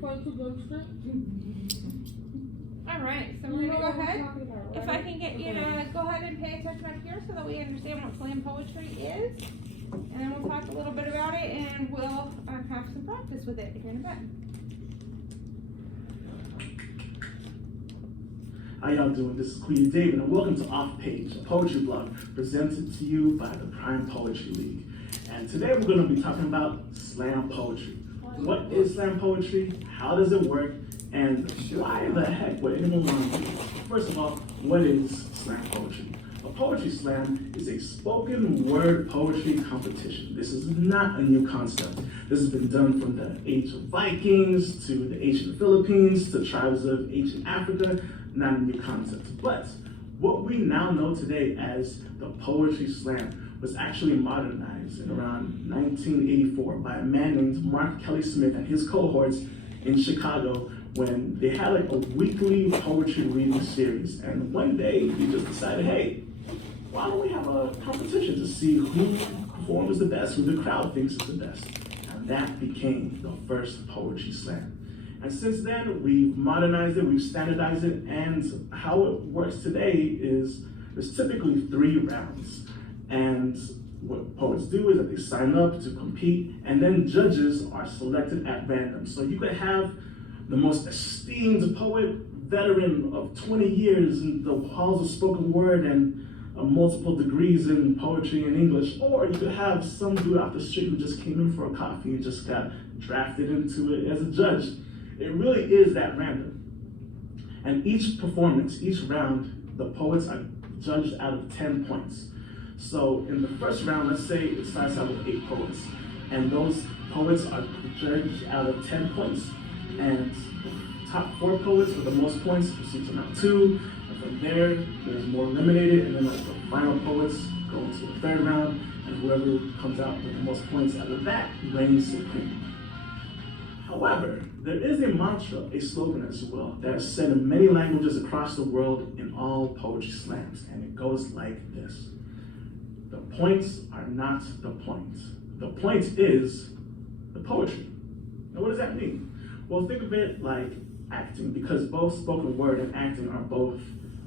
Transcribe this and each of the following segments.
All right, so we're gonna go ahead. If I can get you to go ahead and pay attention up here so that we understand what slam poetry is, and then we'll talk a little bit about it, and we'll have some practice with it here in a bit. How y'all doing? This is Queen David, and welcome to Off Page, a poetry blog presented to you by the Prime Poetry League. And today we're going to be talking about slam poetry. What is slam poetry? How does it work? And why the heck would anyone want to do it? First of all, what is slam poetry? A poetry slam is a spoken word poetry competition. This is not a new concept. This has been done from the age of Vikings to the ancient Philippines to tribes of ancient Africa. Not a new concept. But what we now know today as the poetry slam was actually modernized in around 1984 by a man named Mark Kelly Smith and his cohorts in Chicago when they had like a weekly poetry reading series. And one day he just decided, hey, why don't we have a competition to see who performs the best, who the crowd thinks is the best. And that became the first poetry slam. And since then, we've modernized it, we've standardized it, and how it works today is there's typically 3 rounds. And what poets do is that they sign up to compete, and then judges are selected at random. So you could have the most esteemed poet, veteran of 20 years in the halls of spoken word and multiple degrees in poetry and English, or you could have some dude off the street who just came in for a coffee and just got drafted into it as a judge. It really is that random. And each performance, each round, the poets are judged out of 10 points. So in the first round, let's say it starts out with 8 poets, and those poets are judged out of 10 points, and the top 4 poets with the most points proceed to round 2, and from there, there's more eliminated, and then like the final poets go into the 3rd round, and whoever comes out with the most points out of that reigns supreme. However, there is a mantra, a slogan as well, that is said in many languages across the world in all poetry slams, and it goes like this. The points are not the point. The point is the poetry. Now what does that mean? Well, think of it like acting, because both spoken word and acting are both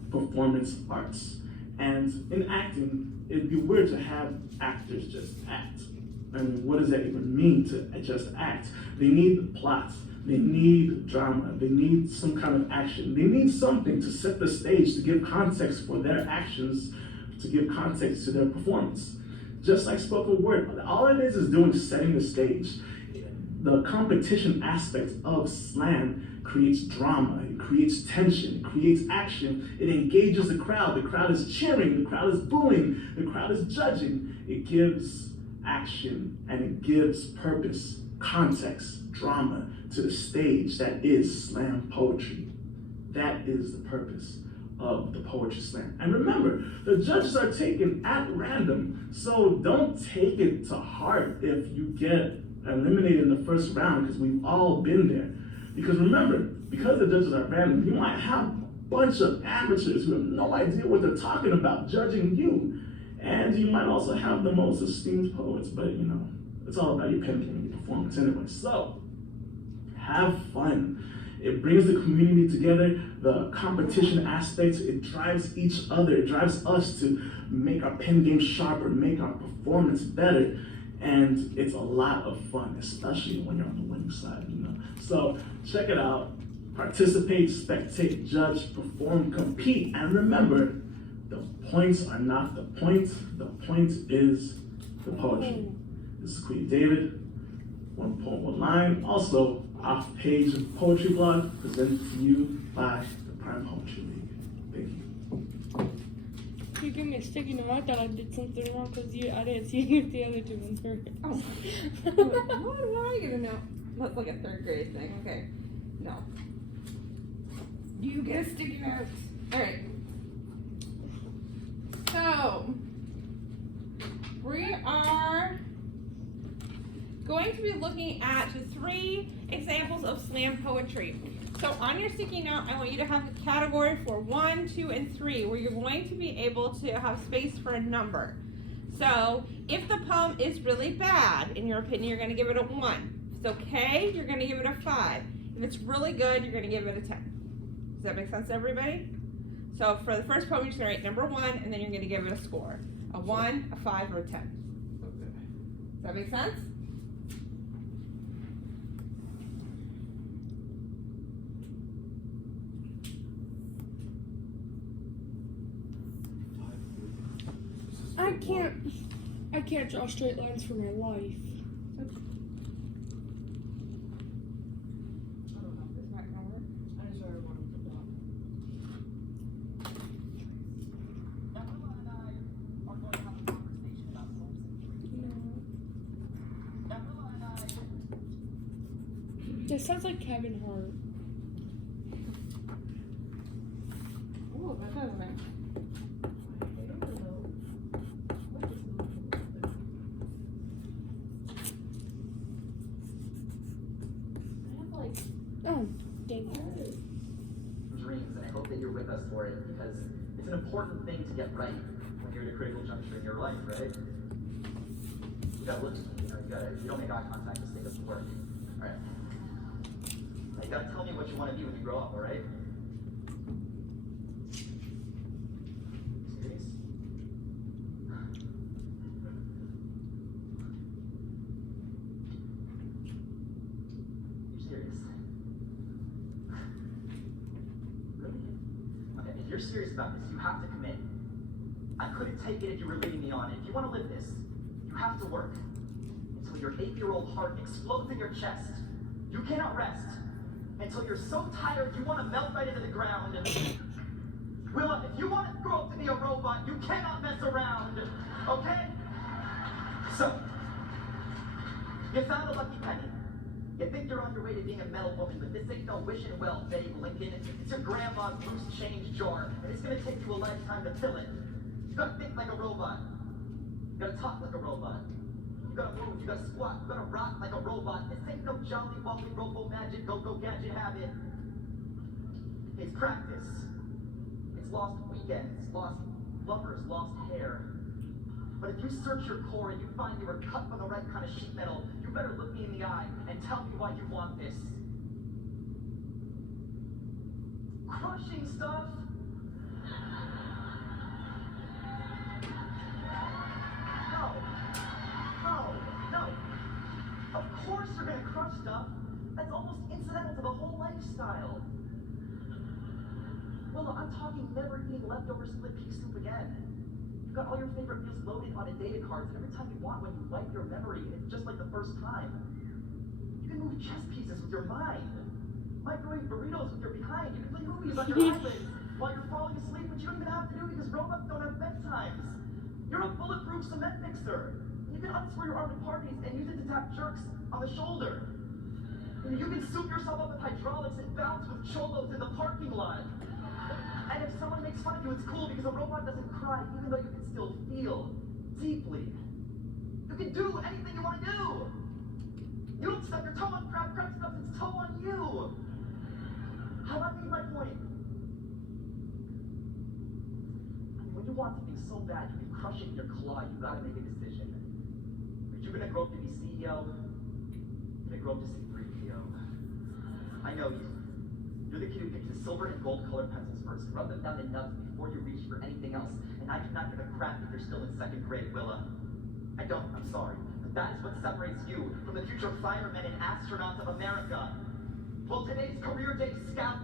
performance arts. And in acting, it'd be weird to have actors just act. And what does that even mean to just act? They need plots, they need drama, they need some kind of action. They need something to set the stage, to give context for their actions, to give context to their performance. Just like spoken word, all it is doing setting the stage. The competition aspect of slam creates drama, it creates tension, it creates action, it engages the crowd is cheering, the crowd is booing, the crowd is judging. It gives action and it gives purpose, context, drama to the stage that is slam poetry. That is the purpose of the poetry slam. And remember, the judges are taken at random, so don't take it to heart if you get eliminated in the first round, because we've all been there. Because remember, because the judges are random, you might have a bunch of amateurs who have no idea what they're talking about judging you. And you might also have the most esteemed poets, but you know, it's all about your pen game and your performance anyway. So, have fun. It brings the community together, the competition aspects, it drives each other, it drives us to make our pen game sharper, make our performance better. And it's a lot of fun, especially when you're on the winning side, you know. So, check it out. Participate, spectate, judge, perform, compete, and remember, the points are not the point is the poetry. This is Queen David, one poem, one line. Also, Off Page Poetry Blog, presented to you by the Prime Poetry League. Thank you. You gave me a sticky note. I thought I did something wrong because I didn't see if the other 2 ones were. Oh, what am I gonna know? That's like a 3rd grade thing. Okay, no. You get a sticky note. All right. So, we are going to be looking at 3 examples of slam poetry. So on your sticky note, I want you to have a category for 1, 2, and 3, where you're going to be able to have space for a number. So if the poem is really bad, in your opinion, you're going to give it a 1. If it's okay, you're going to give it a 5. If If it's really good, you're gonna give it a 10. Does that make sense to everybody? So for the first poem, you're just gonna write number 1, and then you're gonna give it a score. A 1, a 5, or a 10. Okay. Does that make sense? I can't draw straight lines for my life. I don't know if this might work. I just started wanting to draw. Everyone and I are going to have a conversation about hopes and dreams. Everyone and I. This sounds like Kevin Hart. Ooh, that doesn't. Oh, dang it. Dreams, and I hope that you're with us for it because it's an important thing to get right when you're at a critical juncture in your life, right? You gotta look at me, you don't make eye contact, just think of the work. Alright. Now you gotta tell me what you want to be when you grow up, alright? Serious? You're serious? Really? Okay, if you're serious about this, you have to commit. I couldn't take it if you were leading me on. If you want to live this, you have to work until your 8-year-old heart explodes in your chest. You cannot rest until you're so tired you want to melt right into the ground. Willa, if you want to grow up to be a robot, you cannot mess around, okay? So, you found a lucky penny. You think you're on your way to being a metal woman, but this ain't no wishing well, Betty Lincoln. It's your grandma's loose change jar, and it's gonna take you a lifetime to fill it. You gotta think like a robot. You gotta talk like a robot. You gotta move, you gotta squat, you gotta rock like a robot. This ain't no jolly wally robo magic, go gadget habit. It's practice. It's lost weekends, lost lovers, lost hair. But if you search your core and you find you were cut from the right kind of sheet metal, you better look me in the eye and tell me why you want this. Crushing stuff? No. Of course you're gonna crush stuff. That's almost incidental to the whole lifestyle. Well, I'm talking never eating leftover split pea soup again. You've got all your favorite meals loaded on a data cards, and every time you want one, you wipe your memory, and it's just like the first time. You can move chess pieces with your mind. Microwave burritos with your behind. You can play movies on your eyelids while you're falling asleep, which you don't even have to do because robots don't have bedtimes. You're a bulletproof cement mixer. You can unscrew your arm at parties and use it to tap jerks on the shoulder. And you can soup yourself up with hydraulics and bounce with cholos in the parking lot. And if someone makes fun of you, it's cool because a robot doesn't cry even though you can still feel deeply. You can do anything you want to do. You don't stub your toe on crap stubs its toe on you. Have I made my point? When you want something so bad, you can crush it in your claw, you gotta make a decision. Are you gonna grow up to be CEO? You're gonna grow up to see 3PO. I know you. You're the kid who picks the silver and gold colored pencils first, rub them down the nuts before you reach for anything else. And I do not give a crap if you're still in 2nd grade, Willa. I don't, I'm sorry. But that is what separates you from the future firemen and astronauts of America. Well, today's career day scout.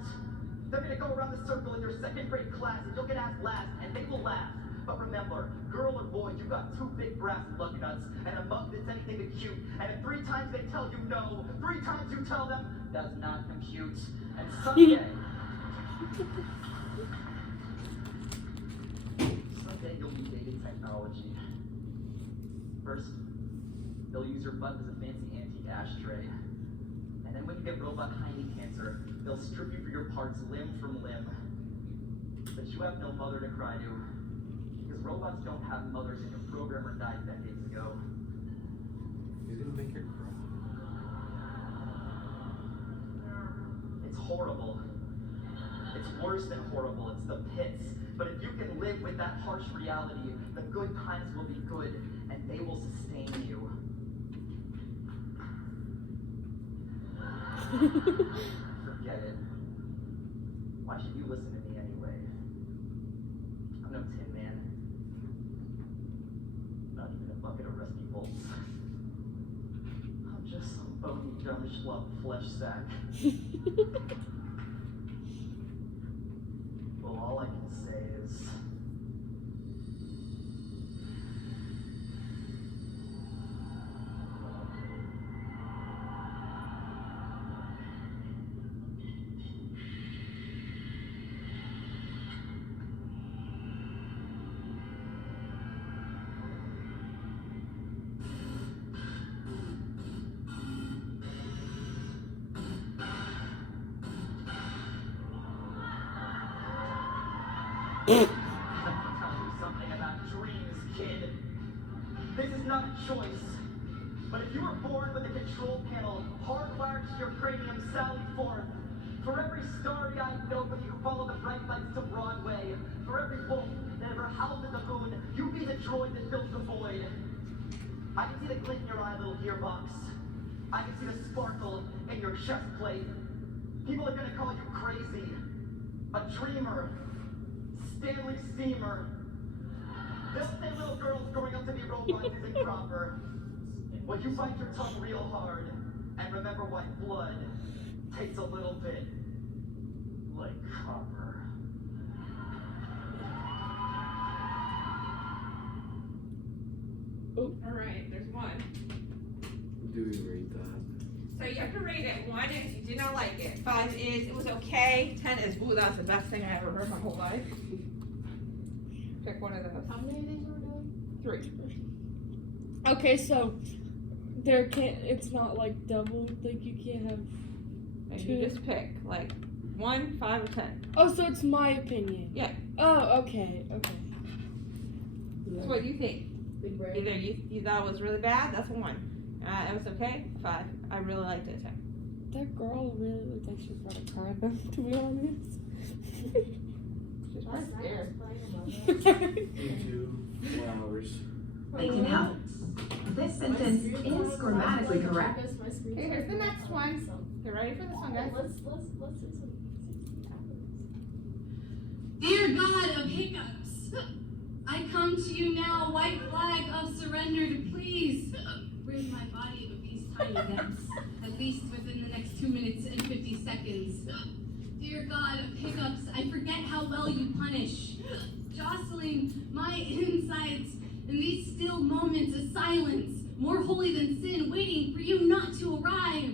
They're gonna go around the circle in your 2nd grade class and you'll get asked last, and they will laugh. But remember, girl or boy, you got 2 big brass lug nuts and a mug that's anything but cute. And if 3 times they tell you no, 3 times you tell them, does not compute. And someday you'll be dating technology. First, they'll use your butt as a fancy antique ashtray. And then when you get robot hiney cancer, they'll strip you for your parts limb from limb. But you have no mother to cry to. Because robots don't have mothers and your programmer died decades ago. He's gonna make her cry. It's horrible. It's worse than horrible. It's the pits. But if you can live with that harsh reality, the good times will be good, and they will sustain you. get it. Why should you listen to me anyway? I'm no Tin Man. Not even a bucket of rusty bolts. I'm just some bony, dumb schlub flesh sack. Well, all I can say is... Let me tell you something about dreams, kid. This is not a choice. But if you were born with a control panel hardwired to your cranium sallied forth, for every starry-eyed nobody who followed the bright lights to Broadway, for every wolf that ever howled at the moon, you be the droid that fills the void. I can see the glint in your eye, little gearbox. I can see the sparkle in your chest plate. People are gonna call you crazy, a dreamer, Stanley Steamer. They'll say little girls growing up to be robots isn't proper. Well, you bite your tongue real hard and remember why blood tastes a little bit like copper. Alright, there's 1. Do we rate that? So you have to rate it. 1 is you did not like it. 5 is it was okay. 10 is, ooh, that's the best thing I ever heard my whole life. Pick one of those. How many of these were we doing? 3. Okay, so there can't. It's not like double. Like you can't have. And Two. you just pick like 1, 5, or 10. Oh, so it's my opinion. Yeah. Oh, okay, okay. So what do you think? Big brain. Either you thought it was really bad, that's a 1. It was okay, 5. I really liked it, 10. That girl really looked like she was about to cry. To be honest. She's Last pretty night I scared. was playing about that. Me too. 4 hours. They can help. This sentence is grammatically correct. Okay, here's the next one. You ready for this one, guys? Let's do some. Dear God of hiccups, I come to you now, white flag of surrender, to please rid my body of these tiny dents, at least within the next 2 minutes and 50 seconds. Dear God of hiccups, I forget how well you punish, jostling my insides in these still moments of silence, more holy than sin, waiting for you not to arrive.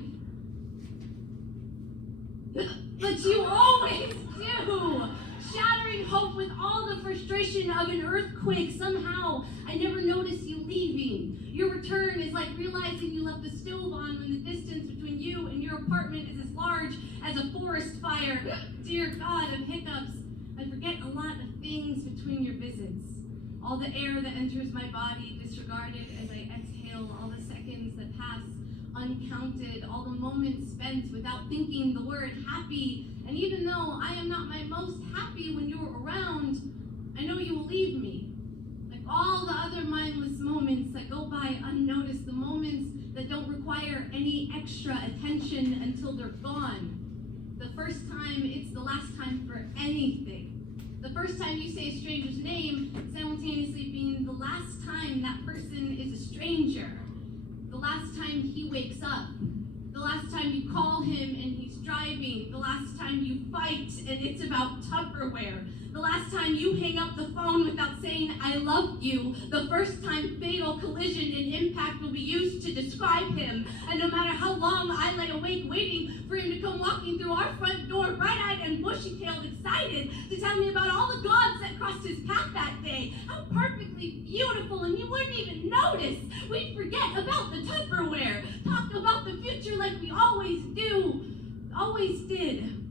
But you always do! Shattering hope with all the frustration of an earthquake. Somehow, I never notice you leaving. Your return is like realizing you left the stove on when the distance between you and your apartment is as large as a forest fire. Dear God of hiccups, I forget a lot of things between your visits. All the air that enters my body disregarded as I exhale, all the seconds that pass uncounted, all the moments spent without thinking the word happy. And even though I am not my most happy when you're around, I know you will leave me. Like all the other mindless moments that go by unnoticed, the moments that don't require any extra attention until they're gone. The first time, it's the last time for anything. The first time you say a stranger's name, simultaneously being the last time that person is a stranger. The last time he wakes up. The last time you call him and he's driving. The last time you fight and it's about Tupperware. The last time you hang up the phone without saying, I love you. The first time fatal collision and impact will be used to describe him. And no matter how long I lay awake waiting for him to come walking through our front door, bright-eyed and bushy-tailed, excited to tell me about all the gods that crossed his path that day. How perfectly beautiful, and you wouldn't even notice. We'd forget about the Tupperware. Talk about the future like we always do. Always did.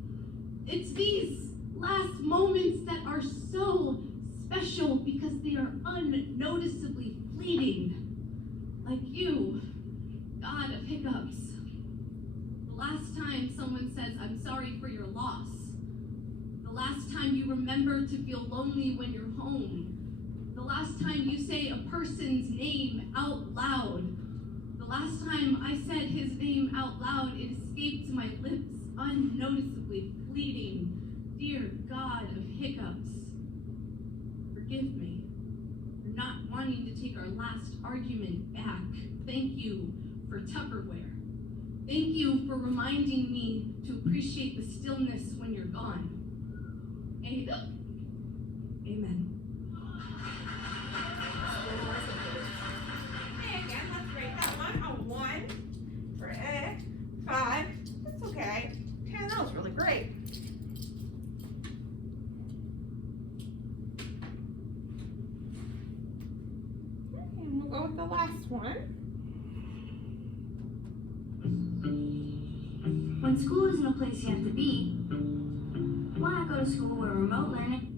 It's these last moments that are so special because they are unnoticeably fleeting. Like you, God of hiccups. The last time someone says, I'm sorry for your loss. The last time you remember to feel lonely when you're home. The last time you say a person's name out loud. The last time I said his name out loud, it escaped my lips unnoticeably fleeting. Dear God of hiccups, forgive me for not wanting to take our last argument back. Thank you for Tupperware. Thank you for reminding me to appreciate the stillness when you're gone. Amen. Okay, again, let's rate that one a 1 for A, 5. That's okay. 10, that was really great. Okay, and we'll go with the last one. When school isn't a place you have to be, why not go to school where remote learning?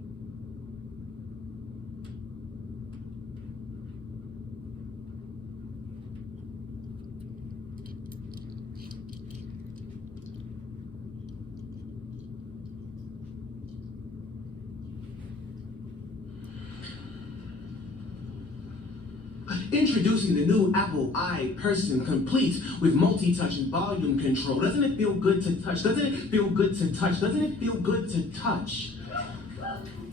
Introducing the new Apple iPerson, complete with multi-touch and volume control. Doesn't it feel good to touch? Doesn't it feel good to touch? Doesn't it feel good to touch?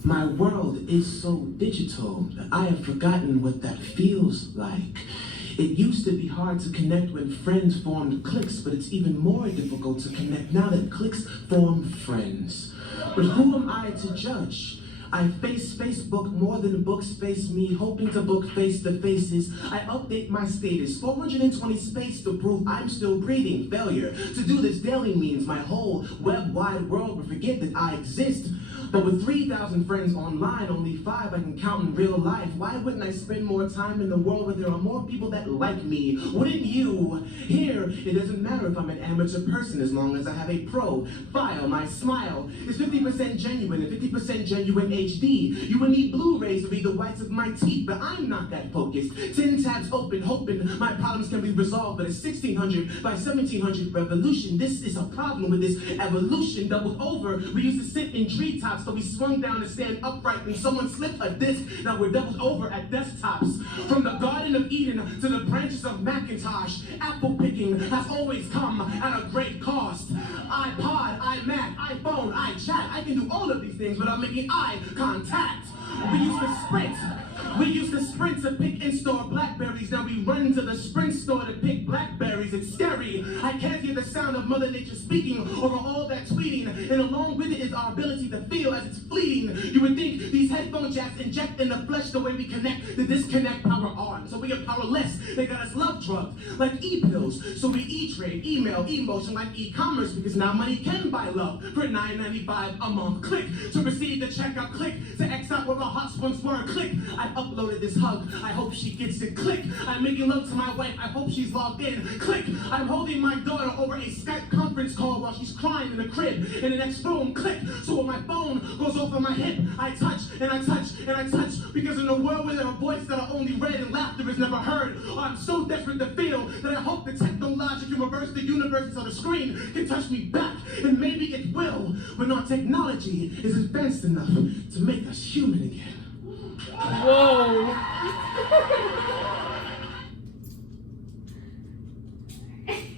My world is so digital that I have forgotten what that feels like. It used to be hard to connect when friends formed cliques, but it's even more difficult to connect now that cliques form friends. But who am I to judge? I face Facebook more than books face me, hoping to book face-to-faces. I update my status, 420 space to prove I'm still breathing. Failure to do this daily means my whole web-wide world will forget that I exist. But with 3,000 friends online, only 5 I can count in real life. Why wouldn't I spend more time in the world where there are more people that like me? Wouldn't you? Here, it doesn't matter if I'm an amateur person as long as I have a profile. My smile is 50% genuine and 50% genuine HD. You would need Blu-rays to read the whites of my teeth, but I'm not that focused. 10 tabs open, hoping my problems can be resolved. But a 1600 by 1700 revolution, this is a problem with this evolution. Doubled over, we used to sit in treetops. So we swung down and stand upright when someone slipped a disc. Now we're doubled over at desktops. From the Garden of Eden to the branches of Macintosh, apple picking has always come at a great cost. iPod, iMac, iPhone, iChat, I can do all of these things without making eye contact. We used to sprint. We used to sprint to pick in-store blackberries. Now we run to the Sprint store to pick blackberries. It's scary. I can't hear the sound of Mother Nature speaking over all that tweeting. And along with it is our ability to feel as it's fleeting. You would think these headphone jacks inject in the flesh the way we connect. The disconnect power on. So we are powerless. They got us love drugged like e-pills. So we e-trade, email, emotion like e-commerce because now money can buy love for $9.95 a month. Click to receive the checkout. Click to X out where our hearts once were. Click. I've uploaded this hug. I hope she gets it. Click. I'm making love to my wife. I hope she's logged in. Click. I'm holding my daughter over a Skype conference call while she's crying in the crib in the next room. Click. So when my phone goes off on my hip, I touch and I touch and I touch because in a world where there are voices that are only read and laughter is never heard, I'm so desperate to feel that I hope the technologic can reverse the universe so the screen can touch me back. And maybe it will when our technology is advanced enough to make us human again. Whoa.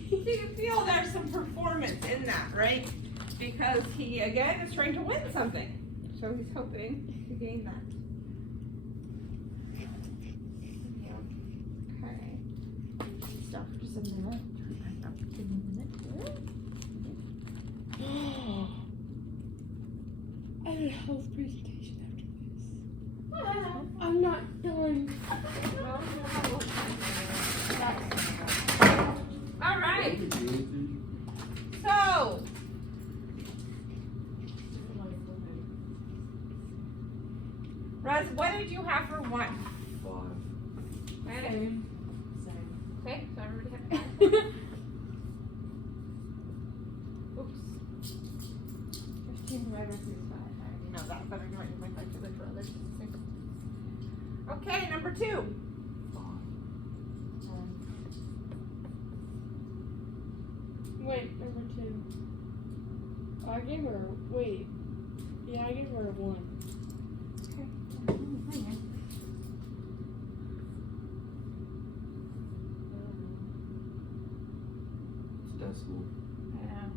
You can feel there's some performance in that, right? Because he, again, is trying to win something. So he's hoping to gain that. Okay. Stop for just a minute. Turn back up to a minute. I have a health presentation after this. I'm not done. All right. So, Russ, what did you have for 1? 5. Same. Okay, so everybody had 5. Oops. 15 divided by 3 is 5. I already know that, but I'm going to make my calculator for others. 6. Okay, number 2. Wait, number 2. I gave her, wait. Yeah, I gave her a 1. It's decimal. Yeah.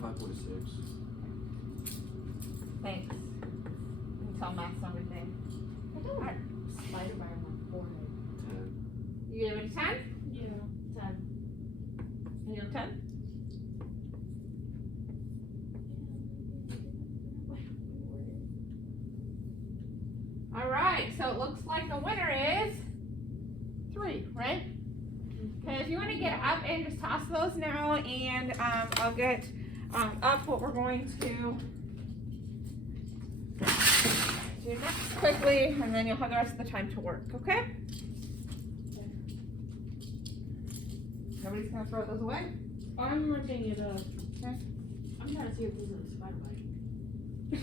5.6. Thanks. You can tell Max everything. I got a spider bite on my forehead. 10. You give it a 10? Yeah. 10. And you're 10? Alright, so it looks like the winner is 3, right? Okay, if you want to get up and just toss those now, and I'll get up what we're going to do next quickly, and then you'll have the rest of the time to work, okay? Nobody's gonna throw those away? I'm looking it up. Okay. I'm trying to see if there's a spider bite.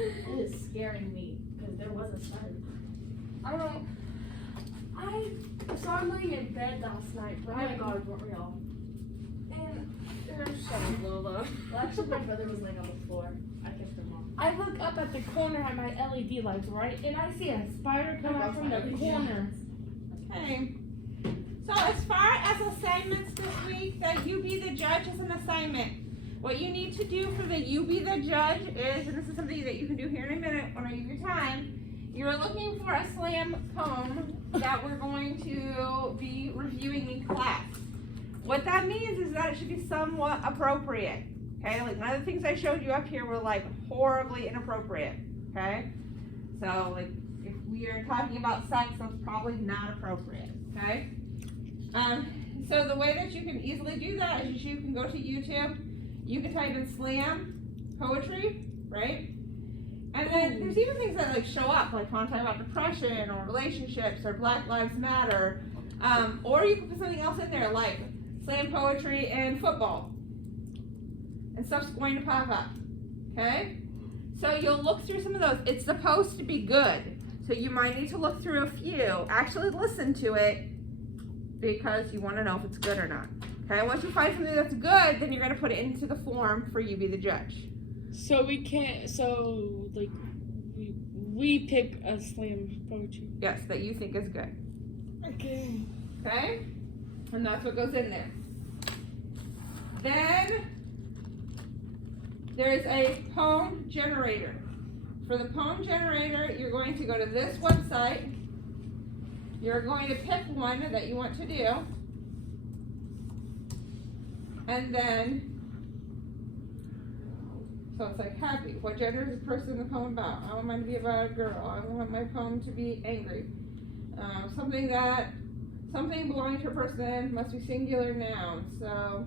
It is scaring me because there was a spider bite. So I'm laying in bed last night. Oh my god, weren't we all? And there's Lola. Well, actually, my brother was laying on the floor. I kept him on. I look up at the corner at my LED lights, right? And I see a spider come out from the corner. Okay. So as far as assignments this week, the You Be the Judge is an assignment. What you need to do for the You Be the Judge is, and this is something that you can do here in a minute when I give you time, you're looking for a slam poem that we're going to be reviewing in class. What that means is that it should be somewhat appropriate. Okay, like none of the things I showed you up here were like horribly inappropriate. Okay, so like if we are talking about sex, that's probably not appropriate. Okay. So the way that you can easily do that is you can go to YouTube, you can type in slam poetry, right? And then there's even things that like show up, like want to talk about depression or relationships or Black Lives Matter, or you can put something else in there like slam poetry and football, and stuff's going to pop up. Okay, so you'll look through some of those. It's supposed to be good, so you might need to look through a few. Actually, listen to it because you want to know if it's good or not. Okay, once you find something that's good, then you're going to put it into the form for You Be the Judge. So we can't. So like, we pick a slam poetry. Yes, that you think is good. Okay. Okay? And that's what goes in there. Then there's a poem generator. For the poem generator, you're going to go to this website. You're going to pick one that you want to do. And then, so it's like happy. What gender is the person in the poem about? I want mine to be about a girl. I want my poem to be angry. Something belonging to a person must be singular noun. So,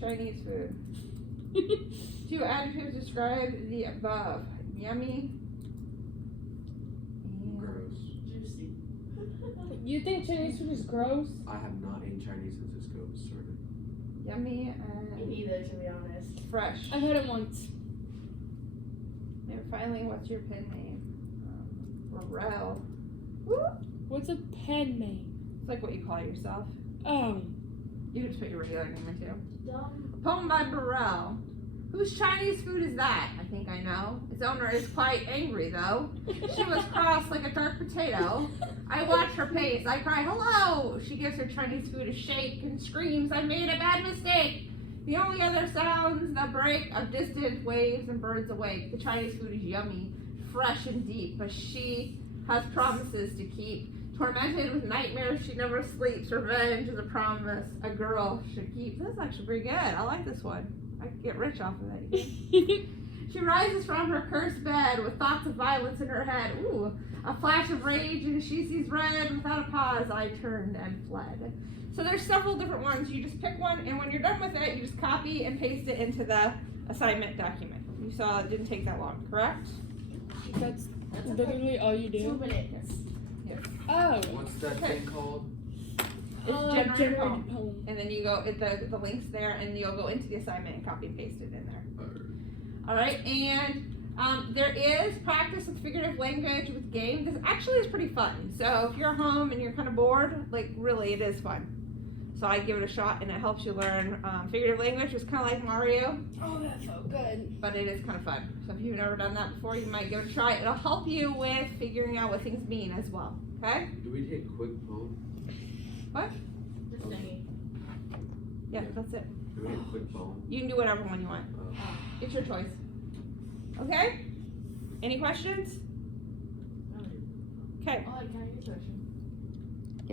Chinese food. 2 adjectives describe the above. Yummy. Gross. Juicy. You think Chinese food is gross? I have not eaten Chinese since this COVID started. Yummy Me and neither, to be honest. fresh. I had it once. And finally, what's your pen name? Rel. Woo! What's a pen name? It's like what you call yourself. Oh. You can just put your regular name in too. Dumb. Poem by Burrell. Whose Chinese food is that? I think I know. Its owner is quite angry though. She was cross like a dark potato. I watch her pace. I cry, hello! She gives her Chinese food a shake and screams, I made a bad mistake. The only other sounds the break of distant waves and birds awake. The Chinese food is yummy, fresh and deep, but she has promises to keep. Tormented with nightmares, she never sleeps. Revenge is a promise a girl should keep. This is actually pretty good. I like this one. I could get rich off of that. She rises from her cursed bed with thoughts of violence in her head. Ooh, a flash of rage and she sees red. Without a pause, I turned and fled. So there's several different ones. You just pick one, and when you're done with it, you just copy and paste it into the assignment document. You saw it didn't take that long, correct? That's literally all you do? 2 minutes. Oh. What's that thing called? It's Generated generated poem. poem. And then you go, the link's there, and you'll go into the assignment and copy and paste it in there. All right, and there is practice with figurative language with game. This actually is pretty fun. So if you're home and you're kind of bored, like really, it is fun. So I give it a shot, and it helps you learn figurative language. It's kind of like Mario. Oh, that's so good. But it is kind of fun. So if you've never done that before, you might give it a try. It'll help you with figuring out what things mean as well. Okay? Do we take quick poem? What? Just saying. Yeah, that's it. Do we have a quick bone? You can do whatever one you want. It's your choice. Okay? Any questions? Okay. Oh, can I use question?